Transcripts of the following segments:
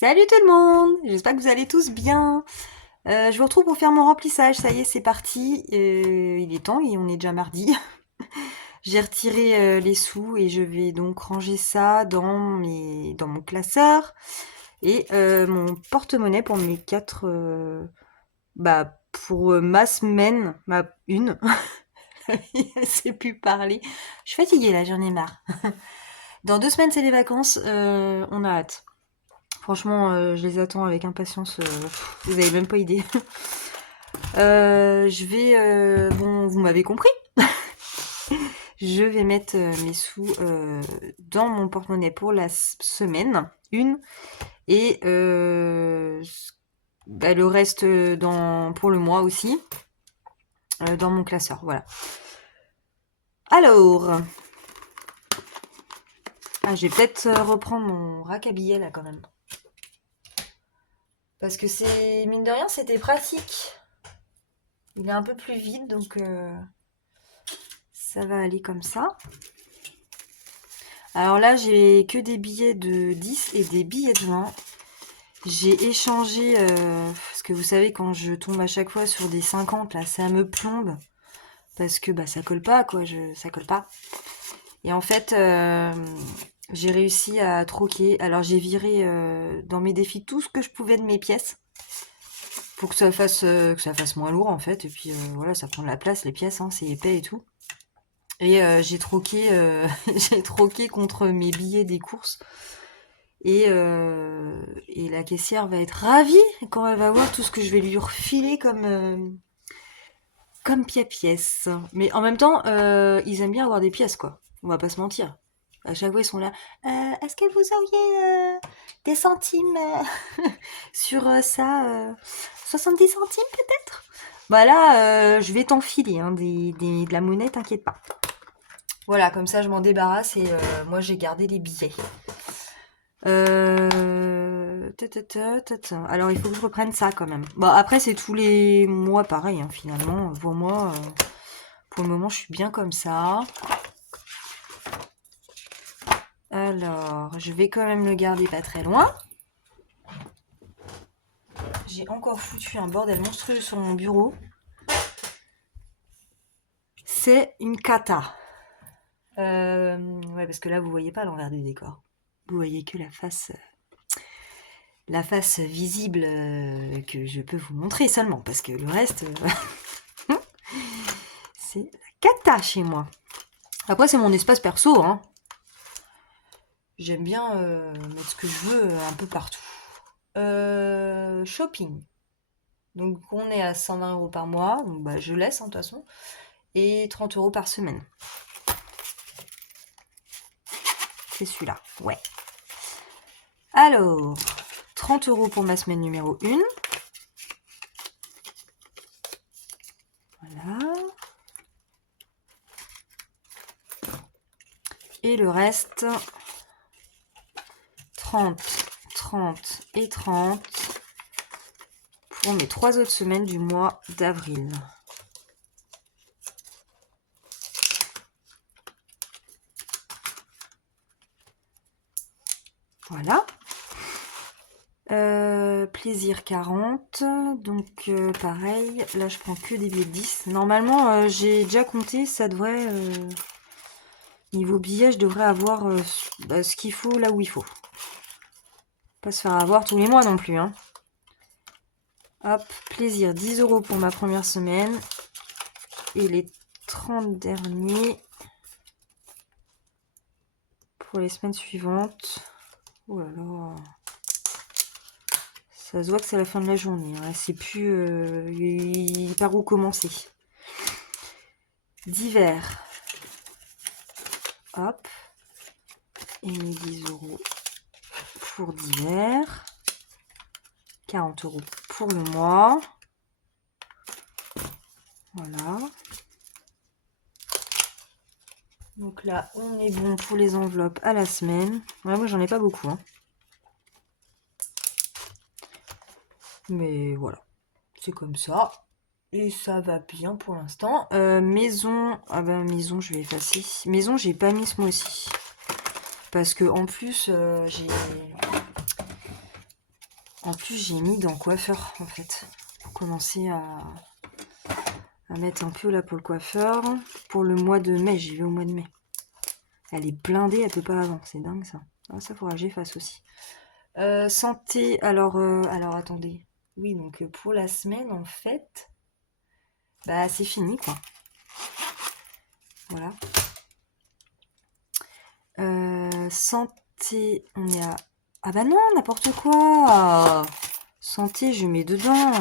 Salut tout le monde, j'espère que vous allez tous bien. Je vous retrouve pour faire mon remplissage, ça y est c'est parti. Il est temps et on est déjà mardi. J'ai retiré les sous et je vais donc ranger ça dans mon classeur et mon porte-monnaie pour mes quatre... pour ma semaine, ma une. Je sais plus parler. Je suis fatiguée là, j'en ai marre. Dans 2 semaines c'est les vacances, on a hâte. Franchement, je les attends avec impatience. Vous avez même pas idée. Bon, vous m'avez compris. Je vais mettre mes sous dans mon porte-monnaie pour la semaine, une, et le reste pour le mois aussi, dans mon classeur. Voilà. Alors, je vais peut-être reprendre mon rack à billets là quand même. Parce que c'est, mine de rien, c'était pratique. Il est un peu plus vide, donc ça va aller comme ça. Alors là, j'ai que des billets de 10 et des billets de 20. J'ai échangé, parce que vous savez, quand je tombe à chaque fois sur des 50, là, ça me plombe. Parce que ça colle pas, quoi, ça colle pas. Et en fait, j'ai réussi à troquer. Alors j'ai viré dans mes défis tout ce que je pouvais de mes pièces. Pour que ça fasse moins lourd, en fait. Et puis voilà, ça prend de la place, les pièces, hein, c'est épais et tout. Et j'ai troqué, j'ai troqué contre mes billets des courses. Et la caissière va être ravie quand elle va voir tout ce que je vais lui refiler comme pièce. Mais en même temps, ils aiment bien avoir des pièces, quoi. On va pas se mentir. À chaque fois, ils sont là. Est-ce que vous auriez des centimes sur ça 70 centimes peut-être. Bah là, je vais t'enfiler hein, de la monnaie, t'inquiète pas. Voilà, comme ça je m'en débarrasse et moi j'ai gardé les billets. Alors il faut que je reprenne ça quand même. Bon après c'est tous les mois pareil hein, finalement. Pour moi, pour le moment je suis bien comme ça. Alors je vais quand même le garder pas très loin. J'ai encore foutu un bordel monstrueux sur mon bureau. C'est une cata. Ouais parce que là vous voyez pas l'envers du décor. Vous voyez que la face visible que je peux vous montrer seulement parce que le reste c'est la cata chez moi. Après c'est mon espace perso hein. J'aime bien mettre ce que je veux un peu partout. Shopping. Donc on est à 120 € par mois, donc je laisse hein, de toute façon, et 30 € par semaine. C'est celui-là, ouais. Alors, 30 € pour ma semaine numéro 1. Voilà. Et le reste, 30, 30 et 30 pour mes 3 autres semaines du mois d'avril. Voilà. Plaisir 40. Donc pareil, là je prends que des billets de 10. Normalement, j'ai déjà compté, ça devrait... niveau billet, je devrais avoir ce qu'il faut là où il faut. Pas se faire avoir tous les mois non plus. Hein. Hop, plaisir 10 € pour ma première semaine. Et les 30 derniers pour les semaines suivantes. Oh là là. Ça se voit que c'est la fin de la journée. Hein. C'est plus par où commencer. D'hiver. Hop. Et mes 10 € pour d'hiver. 40 € pour le mois. Voilà. Donc là, on est bon pour les enveloppes à la semaine. Ouais, moi, j'en ai pas beaucoup. Hein. Mais voilà. C'est comme ça. Et ça va bien pour l'instant. Maison. Ah ben, maison, je vais effacer. Maison, j'ai pas mis ce mois-ci. Parce que en plus, En plus, j'ai mis dans coiffeur, en fait. Pour commencer à mettre un peu là pour le coiffeur. Pour le mois de mai, j'y vais au mois de mai. Elle est blindée, elle peut pas avant. C'est dingue, ça. Ah, ça, faudra que j'efface aussi. Santé, alors attendez. Oui, donc pour la semaine, en fait, bah c'est fini, quoi. Voilà. Santé, on est à... Ah bah non, n'importe quoi. Santé, je mets dedans.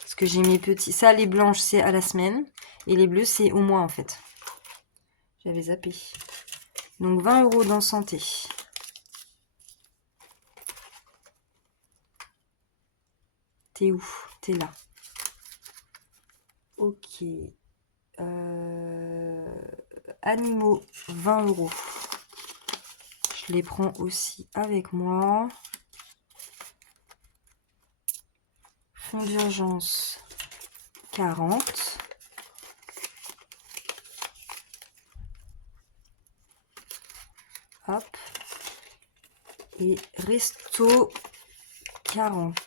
Parce que j'ai mes petits... Ça, les blanches, c'est à la semaine. Et les bleus, c'est au mois, en fait. J'avais zappé. Donc 20 € dans santé. T'es où? T'es là. Ok. Animaux, 20 €. Je les prends aussi avec moi. Fonds d'urgence, 40. Hop. Et resto, 40.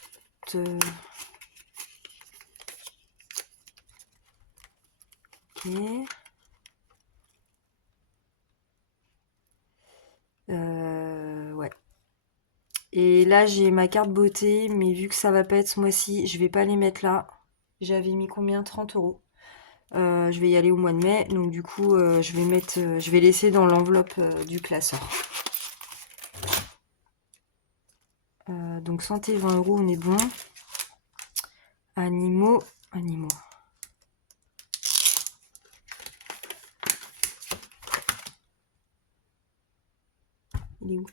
Ok. Ouais. Et là, j'ai ma carte beauté, mais vu que ça va pas être ce mois-ci, je vais pas les mettre là. J'avais mis combien? 30 €. Je vais y aller au mois de mai, donc du coup, je vais laisser dans l'enveloppe du classeur. Donc santé, 20 €, on est bon. Animaux. Il est où?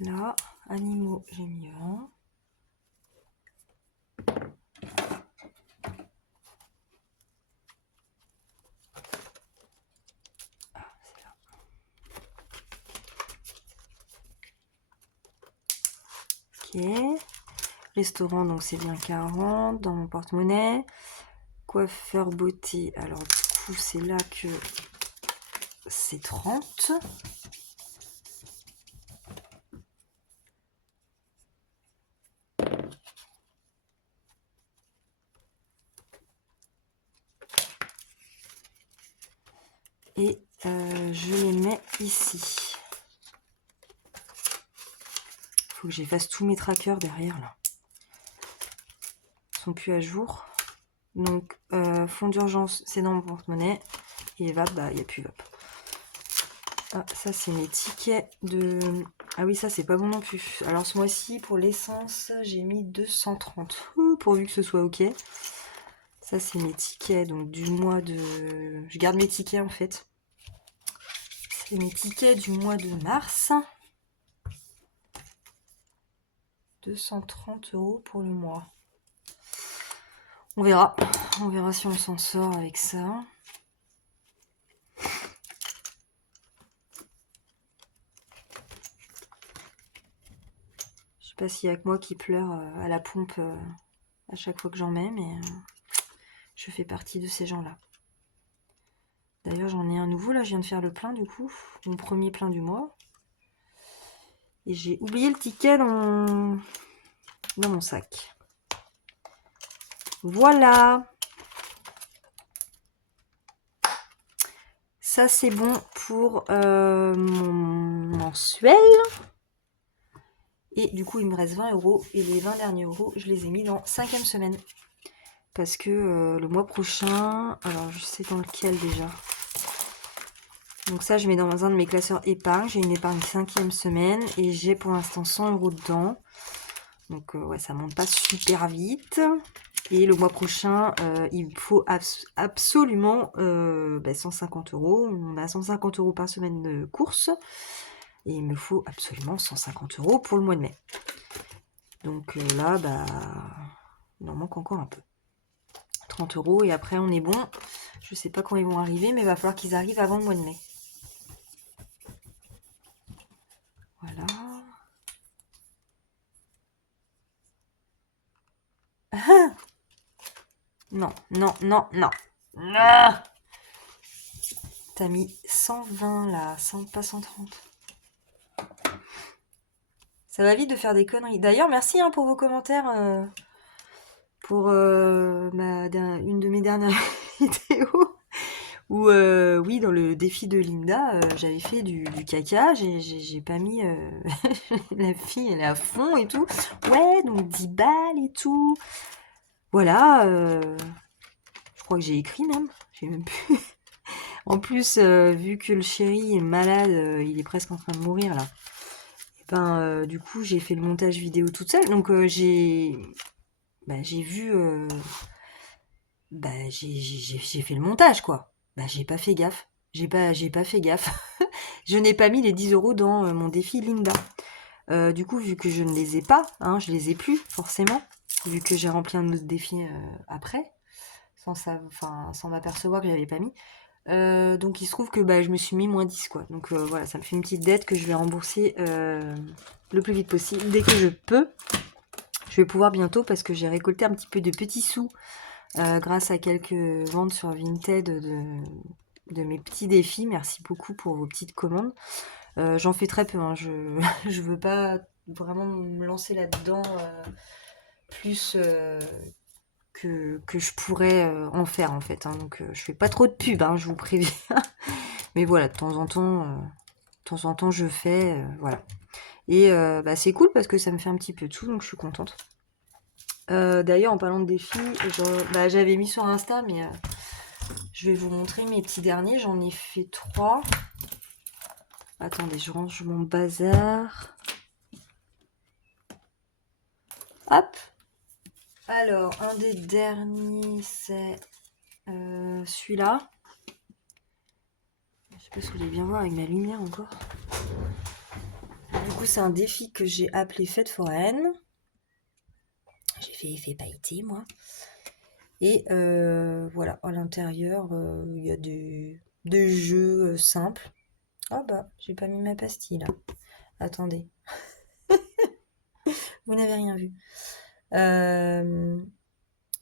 Là, animaux, j'ai mis 20. Ah, c'est là. Ok. Restaurant, donc c'est bien 40 dans mon porte-monnaie. Coiffeur beauté, alors du coup, c'est là que c'est 30. Et je les mets ici. Faut que j'efface tous mes trackers derrière là. Ils sont plus à jour. Donc fonds d'urgence, c'est dans mon porte-monnaie. Et VAP, bah il n'y a plus VAP. Ah, ça c'est mes tickets de... Ah oui, ça c'est pas bon non plus. Alors ce mois-ci, pour l'essence, j'ai mis 230. Pourvu que ce soit ok. Ça c'est mes tickets donc du mois de... Je garde mes tickets en fait. C'est mes tickets du mois de mars. 230 € pour le mois. On verra si on s'en sort avec ça. Je sais pas s'il y a que moi qui pleure à la pompe à chaque fois que j'en mets, mais je fais partie de ces gens-là. D'ailleurs, j'en ai un nouveau, là, je viens de faire le plein du coup, mon premier plein du mois. Et j'ai oublié le ticket dans mon sac. Voilà. Ça, c'est bon pour mon mensuel. Et du coup, il me reste 20 €. Et les 20 derniers euros, je les ai mis dans 5e semaine. Parce que le mois prochain... Alors, je sais dans lequel déjà. Donc ça, je mets dans un de mes classeurs épargne. J'ai une épargne 5e semaine. Et j'ai pour l'instant 100 € dedans. Donc ouais, ça monte pas super vite. Et le mois prochain, il me faut absolument 150 €. On a 150 € par semaine de courses. Et il me faut absolument 150 € pour le mois de mai. Donc là, bah, il en manque encore un peu. 30 € et après on est bon. Je sais pas quand ils vont arriver, mais il va falloir qu'ils arrivent avant le mois de mai. Voilà. Non, non, non, non. Ah, t'as mis 120 là, pas 130. Ça va vite de faire des conneries. D'ailleurs, merci hein, pour vos commentaires pour une de mes dernières vidéos. Où, oui, dans le défi de Linda, j'avais fait du caca, j'ai pas mis... la fille, elle est à fond et tout. Ouais, donc 10 balles et tout. Voilà, je crois que j'ai écrit même. J'ai même plus... En plus, vu que le chéri est malade, il est presque en train de mourir là. Et ben, du coup, j'ai fait le montage vidéo toute seule. Donc, j'ai vu... j'ai fait le montage, quoi. J'ai pas fait gaffe. J'ai pas fait gaffe. Je n'ai pas mis les 10 euros dans mon défi Linda. Du coup, vu que je ne les ai pas, hein, je les ai plus, forcément. Vu que j'ai rempli un autre défi après, sans m'apercevoir que j'avais pas mis. Donc il se trouve que je me suis mis moins 10 quoi. Donc voilà, ça me fait une petite dette que je vais rembourser le plus vite possible. Dès que je peux, je vais pouvoir bientôt parce que j'ai récolté un petit peu de petits sous grâce à quelques ventes sur Vinted de mes petits défis. Merci beaucoup pour vos petites commandes. J'en fais très peu, hein. Je veux pas vraiment me lancer là-dedans plus que je pourrais en faire en fait, hein. Donc je fais pas trop de pub, hein, je vous préviens. Mais voilà, de temps en temps je fais, voilà. Et c'est cool parce que ça me fait un petit peu de sous, donc je suis contente. D'ailleurs, en parlant de défis, j'avais mis sur Insta, mais je vais vous montrer mes petits derniers. J'en ai fait 3. Attendez, je range mon bazar. Hop. Alors, un des derniers, c'est celui-là. Je sais pas si vous voulez bien voir avec ma lumière encore. Du coup, c'est un défi que j'ai appelé Fête foraine. J'ai fait effet pailleté, moi. Et voilà, à l'intérieur, il y a des jeux simples. Ah j'ai pas mis ma pastille là. Attendez. Vous n'avez rien vu.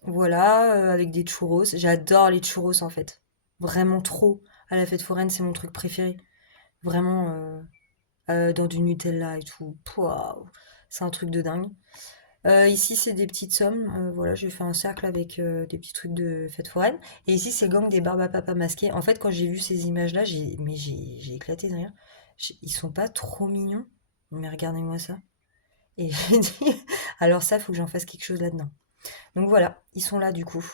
Voilà, avec des churros. J'adore les churros en fait. Vraiment trop. À la fête foraine, c'est mon truc préféré. Vraiment, dans du Nutella et tout. Pouah, c'est un truc de dingue. Ici, c'est des petites sommes. Voilà, j'ai fait un cercle avec des petits trucs de fête foraine. Et ici, c'est gang des barbes à papa masqués. En fait, quand j'ai vu ces images-là, j'ai éclaté de rire. Ils sont pas trop mignons. Mais regardez-moi ça. Et j'ai dit, alors ça, faut que j'en fasse quelque chose là-dedans. Donc voilà, ils sont là du coup.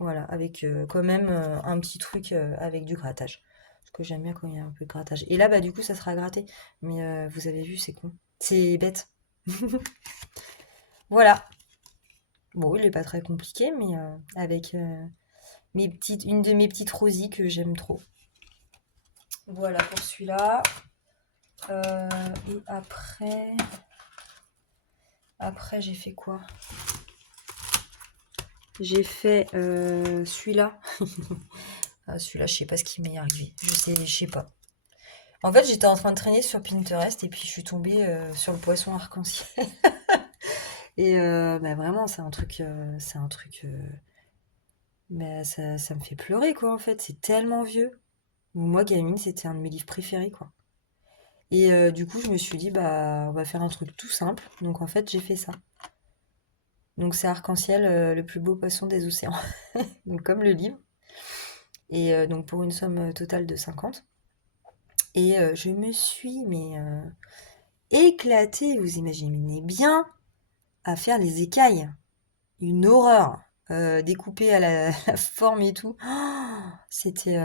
Voilà, avec quand même un petit truc avec du grattage. Parce que j'aime bien quand il y a un peu de grattage. Et là, du coup, ça sera gratté. Mais vous avez vu, c'est con. C'est bête. Voilà. Bon, il est pas très compliqué, mais avec une de mes petites rosies que j'aime trop. Voilà pour celui-là. Et après j'ai fait quoi? J'ai fait celui-là. Celui-là, je sais pas ce qui m'est arrivé. Je sais pas. En fait, j'étais en train de traîner sur Pinterest et puis je suis tombée sur le poisson arc-en-ciel. Et vraiment, ça me fait pleurer quoi en fait. C'est tellement vieux. Moi, gamine, c'était un de mes livres préférés quoi. Et du coup, je me suis dit on va faire un truc tout simple. Donc en fait, j'ai fait ça. Donc c'est arc-en-ciel, le plus beau poisson des océans. Donc comme le livre. Et donc pour une somme totale de 50. Et je me suis éclatée, vous imaginez bien, à faire les écailles. Une horreur. Découpées à la forme et tout. Oh, c'était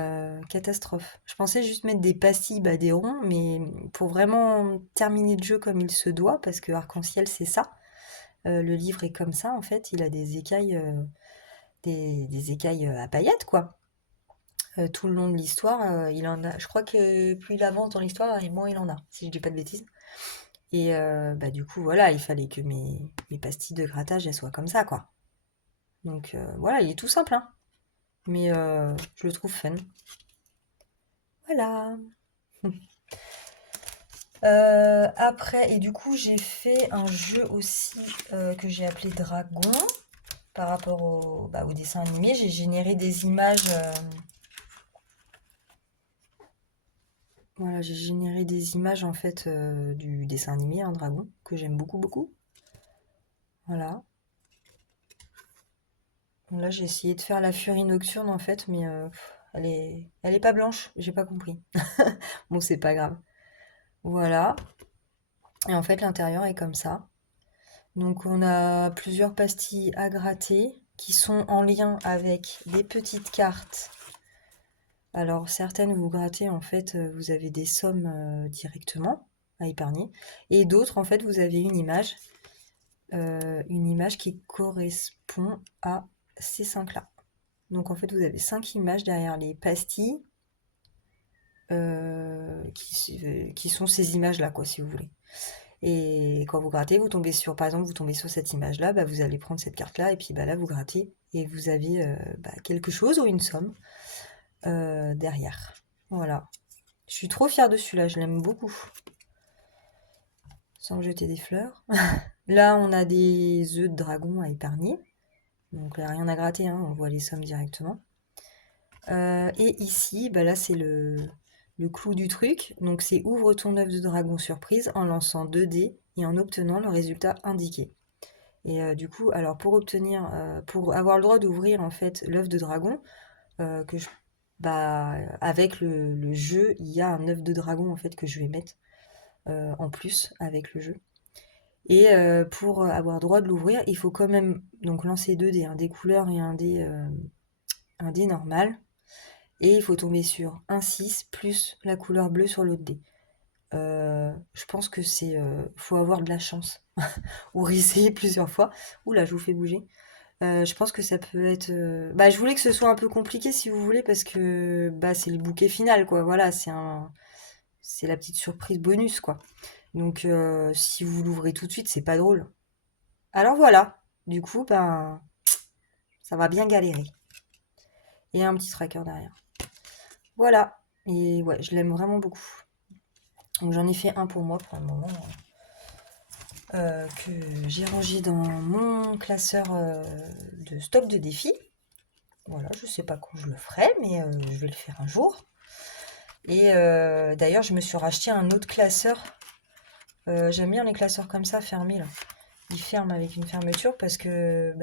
catastrophe. Je pensais juste mettre des pastilles, des ronds, mais pour vraiment terminer le jeu comme il se doit, parce que Arc-en-Ciel c'est ça. Le livre est comme ça en fait, il a des écailles, des écailles à paillettes quoi. Tout le long de l'histoire, il en a. Je crois que plus il avance dans l'histoire, et moins il en a, si je dis pas de bêtises. Et du coup, voilà, il fallait que mes pastilles de grattage elles soient comme ça, quoi. Donc voilà, il est tout simple, hein. Mais je le trouve fun. Voilà. Après, et du coup, j'ai fait un jeu aussi que j'ai appelé Dragon par rapport au dessin animé. J'ai généré des images. Voilà, j'ai généré des images en fait du dessin animé, un dragon, que j'aime beaucoup beaucoup. Voilà. Bon, là j'ai essayé de faire la furie nocturne en fait, mais elle est pas blanche, j'ai pas compris. Bon, c'est pas grave. Voilà. Et en fait l'intérieur est comme ça. Donc on a plusieurs pastilles à gratter qui sont en lien avec des petites cartes. Alors certaines vous grattez en fait, vous avez des sommes directement à épargner. Et d'autres en fait vous avez une image qui correspond à ces 5-là. Donc en fait vous avez 5 images derrière les pastilles qui sont ces images-là quoi si vous voulez. Et quand vous grattez, vous tombez sur, par exemple, vous tombez sur cette image-là, bah, vous allez prendre cette carte-là, et puis bah, là, vous grattez, et vous avez bah, quelque chose ou une somme derrière. Voilà. Je suis trop fière de celui-là, je l'aime beaucoup. Sans jeter des fleurs. Là, on a des œufs de dragon à épargner. Donc là, rien à gratter, hein, on voit les sommes directement. Et ici, bah, là, c'est le clou du truc. Donc c'est ouvre ton œuf de dragon surprise en lançant 2 dés et en obtenant le résultat indiqué. Et du coup, alors pour avoir le droit d'ouvrir en fait l'œuf de dragon, bah, avec le jeu, il y a un œuf de dragon en fait que je vais mettre en plus avec le jeu. Et pour avoir le droit de l'ouvrir, il faut quand même donc lancer 2 dés, un dé couleur et un dé normal. Et il faut tomber sur un 6 plus la couleur bleue sur l'autre dé. Je pense que faut avoir de la chance. Ou réessayer plusieurs fois. Oula, je vous fais bouger. Je pense que ça peut être. Bah, je voulais que ce soit un peu compliqué si vous voulez, parce que bah, c'est le bouquet final, quoi. Voilà, c'est la petite surprise bonus, quoi. Donc, si vous l'ouvrez tout de suite, c'est pas drôle. Alors voilà. Du coup, ben, ça va bien galérer. Et un petit tracker derrière. Voilà. Et ouais, je l'aime vraiment beaucoup. Donc, j'en ai fait un pour moi pour le moment. Que j'ai rangé dans mon classeur de stock de défis. Voilà, je sais pas quand je le ferai, mais je vais le faire un jour. Et d'ailleurs, je me suis racheté un autre classeur. J'aime bien les classeurs comme ça, fermés là. Ils ferment avec une fermeture parce que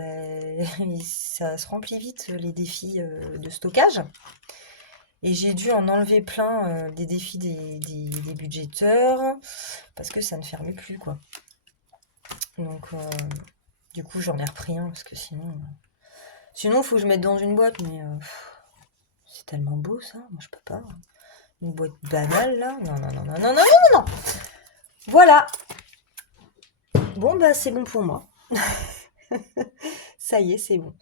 ça se remplit vite les défis de stockage. Et j'ai dû en enlever plein des défis des budgéteurs parce que ça ne ferme plus quoi. Donc du coup j'en ai repris un parce que sinon il faut que je mette dans une boîte, mais c'est tellement beau ça, moi je peux pas. Une boîte banale là, non non non non non non non non. Voilà. Bon bah c'est bon pour moi. Ça y est, c'est bon.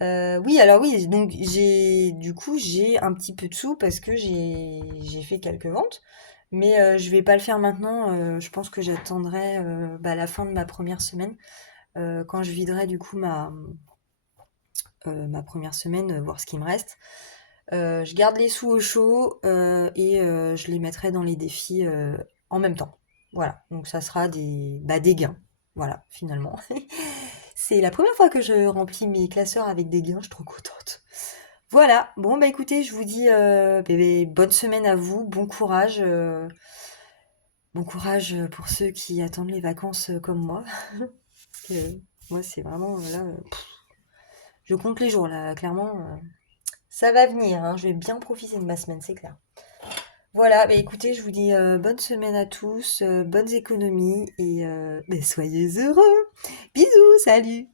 Oui, alors oui, donc j'ai un petit peu de sous parce que j'ai fait quelques ventes, mais je vais pas le faire maintenant. Je pense que j'attendrai la fin de ma première semaine quand je viderai du coup ma première semaine, voir ce qui me reste. Je garde les sous au chaud et je les mettrai dans les défis en même temps. Voilà, donc ça sera des gains. Voilà, finalement. C'est la première fois que je remplis mes classeurs avec des gains, je suis trop contente. Voilà, bon bah écoutez, je vous dis bonne semaine à vous, bon courage pour ceux qui attendent les vacances comme moi. Parce que moi c'est vraiment là, je compte les jours là, clairement, ça va venir, hein, je vais bien profiter de ma semaine, c'est clair. Voilà, bah écoutez, je vous dis bonne semaine à tous, bonnes économies et soyez heureux. Bisous, salut.